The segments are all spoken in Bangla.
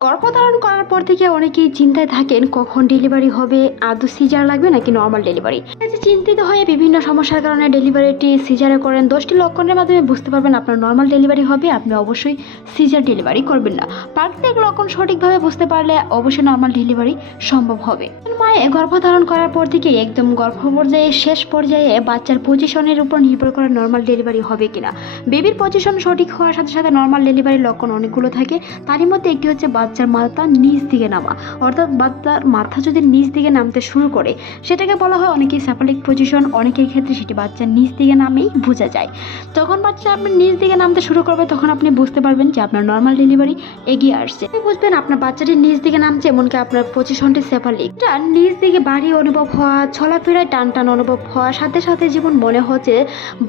গর্ভধারণ করার পর থেকে অনেকেই চিন্তায় থাকেন কখন ডেলিভারি হবে, আদৌ সিজার লাগবে নাকি নর্মাল ডেলিভারি। চিন্তিত হয়ে বিভিন্ন সমস্যার কারণে ডেলিভারিটি সিজারে করেন। 10টি লক্ষণের মাধ্যমে বুঝতে পারবেন আপনার নর্মাল ডেলিভারি হবে, আপনি অবশ্যই সিজার ডেলিভারি করবেন না। প্রাকৃতিক লক্ষণ সঠিকভাবে বুঝতে পারলে অবশ্যই নর্মাল ডেলিভারি সম্ভব হবে। মায়ে গর্ভধারণ করার পর থেকে একদম গর্ভ পর্যায়ে শেষ পর্যায়ে বাচ্চার পজিশনের উপর নির্ভর করে নর্মাল ডেলিভারি হবে কিনা। বেবির পজিশন সঠিক হওয়ার সাথে সাথে নর্মাল ডেলিভারির লক্ষণ অনেকগুলো থাকে। তারই মধ্যে একটি হচ্ছে বাচ্চার মাথা নিচ দিকে নামা, অর্থাৎ বাচ্চার মাথা যদি নিচ দিকে নামতে শুরু করে সেটাকে বলা হয় অনেকেই স্যাফালিক পজিশন। অনেকের ক্ষেত্রে সেটি বাচ্চার নিচ দিকে নামেই বোঝা যায়। যখন বাচ্চা আপনার নিচ দিকে নামতে শুরু করবে তখন আপনি বুঝতে পারবেন যে আপনার নর্মাল ডেলিভারি এগিয়ে আসছে। বুঝবেন আপনার বাচ্চাটি নিচ দিকে নামছে, এমনকি আপনার পজিশনটি স্যাফালিক। নিচ দিকে ভারী অনুভব হওয়া, চলাফেরায় টান টান অনুভব হওয়া, সাথে সাথে যেমন মনে হচ্ছে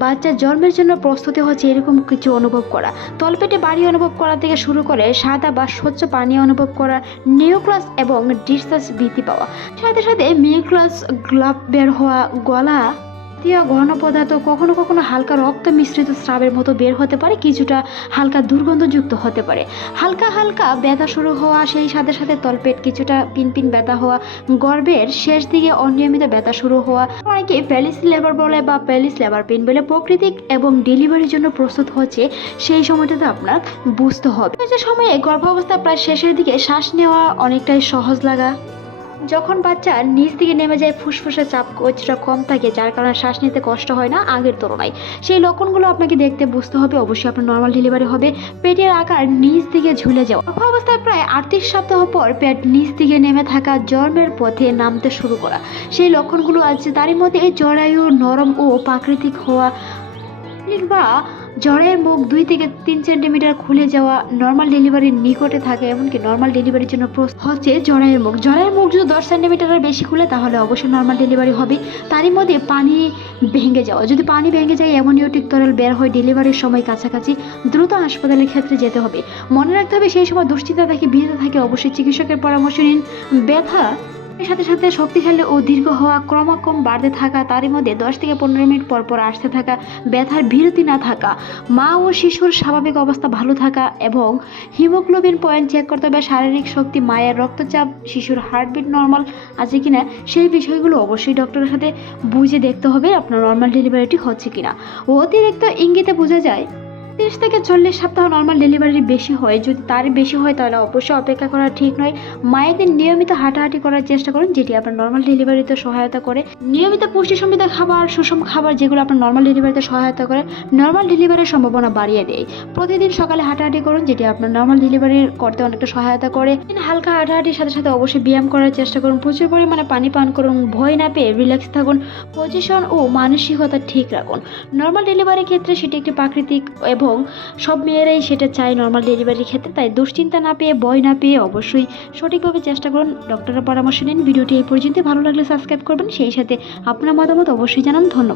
বাচ্চার জন্মের জন্য প্রস্তুতি হচ্ছে এরকম কিছু অনুভব করা, তলপেটে ভারী অনুভব করা থেকে শুরু করে সাদা বা স্বচ্ছ পানি অনুভব করা, নিউক্লাস এবং ডিসচার্জ বৃদ্ধি পাওয়া, সাথে সাথে মিউক্লাস গ্লাভ বের হওয়া, গলা ঘন পদার্থ কখনো কখনো হালকা রক্ত মিশ্রিত স্রাবের মতো বের হতে পারে, কিছুটা হালকা দুর্গন্ধযুক্ত হতে পারে, হালকা হালকা ব্যথা শুরু হওয়া, সেই সাথে সাথে তলপেট কিছুটা পিনপিন ব্যথা হওয়া, গর্ভের শেষ দিকে অনিয়মিত ব্যথা শুরু হওয়া, অনেকে প্যালিস লেবার বলে বা প্যালিস লেবার পেন বলে। প্রকৃতিক এবং ডেলিভারির জন্য প্রস্তুত হচ্ছে সেই সময়টাতে আপনার বুঝতে হবে। যে সময়ে গর্ভাবস্থা প্রায় শেষের দিকে শ্বাস নেওয়া অনেকটাই সহজ লাগা, যখন বাচ্চা নিচ দিকে নেমে যায় ফুসফুসে চাপ কিছুটা কম থাকে, যার কারণে শ্বাস নিতে কষ্ট হয় না আগের তুলনায়। সেই লক্ষণগুলো আপনাকে দেখতে বুঝতে হবে অবশ্যই আপনার নর্মাল ডেলিভারি হবে। পেটের আকার নিচ দিকে ঝুলে যাওয়া, অবস্থায় প্রায় 38 সপ্তাহ পর পেট নিচ দিকে নেমে থাকা, জন্মের পথে নামতে শুরু করা, সেই লক্ষণগুলো আছে। তারই মধ্যে এই জরায়ু নরম ও প্রাকৃতিক হওয়া বা জ্বরের মুখ 2 থেকে 3 সেন্টিমিটার খুলে যাওয়া, নর্মাল ডেলিভারির নিকটে থাকে, এমনকি নর্মাল ডেলিভারির জন্য হচ্ছে জরায়ের মুখ যদি 10 সেন্টিমিটারের বেশি খুলে তাহলে অবশ্যই নর্মাল ডেলিভারি হবে। তারই মধ্যে পানি ভেঙে যাওয়া, যদি পানি ভেঙে যায় অ্যামনিওটিক তরল বের হয় ডেলিভারির সময় কাছাকাছি, দ্রুত হাসপাতালের ক্ষেত্রে যেতে হবে। মনে রাখতে হবে সেই সময় দুশ্চিন্তা থাকে, ভীতি থাকে, অবশ্যই চিকিৎসকের পরামর্শ নিন। ব্যথা সাথে সাথে শক্তিশালী ও দীর্ঘ হওয়া, ক্রমাক্রম বাড়তে থাকা, তারই মধ্যে 10 থেকে 15 মিনিট পর পর আসতে থাকা, ব্যথার বিরতি না থাকা, মা ও শিশুর স্বাভাবিক অবস্থা ভালো থাকা এবং হিমোগ্লোবিন পয়েন্ট চেক করতে হবে, শারীরিক শক্তি, মায়ের রক্তচাপ, শিশুর হার্টবিট নর্মাল আছে কিনা, সেই বিষয়গুলো অবশ্যই ডক্টরের সাথে বুঝে দেখতে হবে আপনার নর্মাল ডেলিভারিটি হচ্ছে কিনা। অতিরিক্ত ইঙ্গিতে বোঝা যায় 30 থেকে 40 সপ্তাহ নর্মাল ডেলিভারি বেশি হয়। যদি তার বেশি হয় তাহলে অবশ্যই অপেক্ষা করা ঠিক নয়। মায়েদের নিয়মিত হাঁটাহাঁটি করার চেষ্টা করুন, যেটি আপনার নর্মাল ডেলিভারিতে সহায়তা করে। নিয়মিত পুষ্টি সমৃদ্ধ খাবার, সুষম খাবার যেগুলো আপনার নর্মাল ডেলিভারিতে সহায়তা করে, নর্মাল ডেলিভারির সম্ভাবনা বাড়িয়ে দেয়। প্রতিদিন সকালে হাঁটাহাঁটি করুন, যেটি আপনার নর্মাল ডেলিভারি করতে অনেকটা সহায়তা করে। হালকা হাঁটাহাঁটির সাথে সাথে অবশ্যই ব্যায়াম করার চেষ্টা করুন, প্রচুর পরিমাণে পানি পান করুন, ভয় না পেয়ে রিল্যাক্স থাকুন, পজিশন ও মানসিকতা ঠিক রাখুন। নর্মাল ডেলিভারির ক্ষেত্রে সেটি একটি প্রাকৃতিক এবং সব মেয়েরাই সেটা চায় নর্মাল ডেলিভারির ক্ষেত্রে। তাই দুশ্চিন্তা না পেয়ে, ভয় না পেয়ে অবশ্যই সঠিকভাবে চেষ্টা করুন, ডক্টরের পরামর্শ নিন। ভিডিওটি এই পর্যন্ত ভালো লাগলে সাবস্ক্রাইব করবেন, সেই সাথে আপনার মতামত অবশ্যই জানান। ধন্যবাদ।